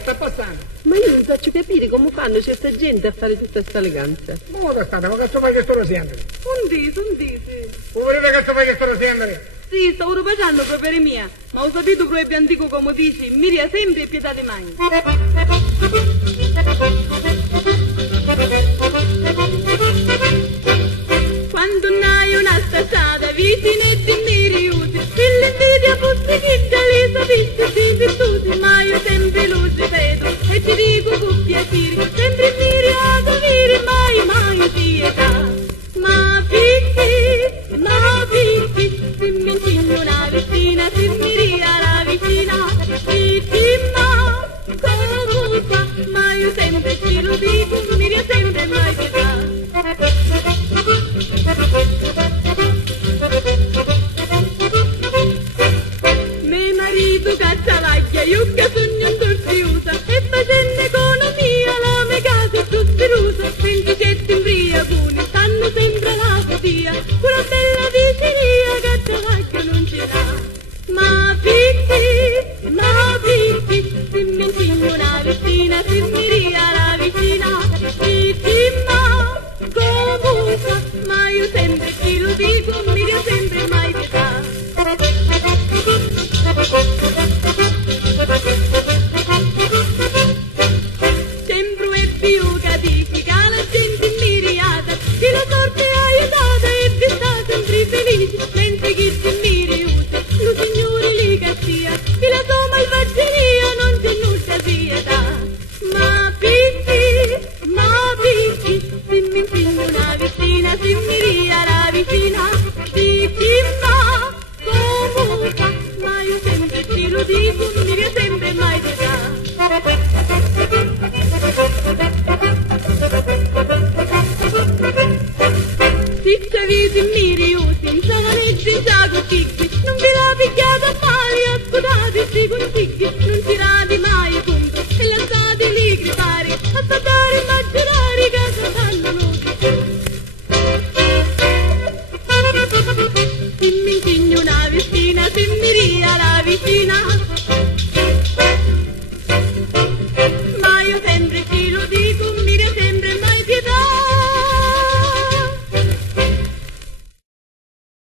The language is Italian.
sta passando. Ma io non faccio capire come fanno certa gente a fare tutta sta eleganza. Ma dove state? Ma cazzo fai che sto facendo? Un dì, sì. Volete che fai che sto facendo? Sì, stavo facendo proprio mia, ma ho sapito proprio antico come dici, miria sempre e pietà di mai.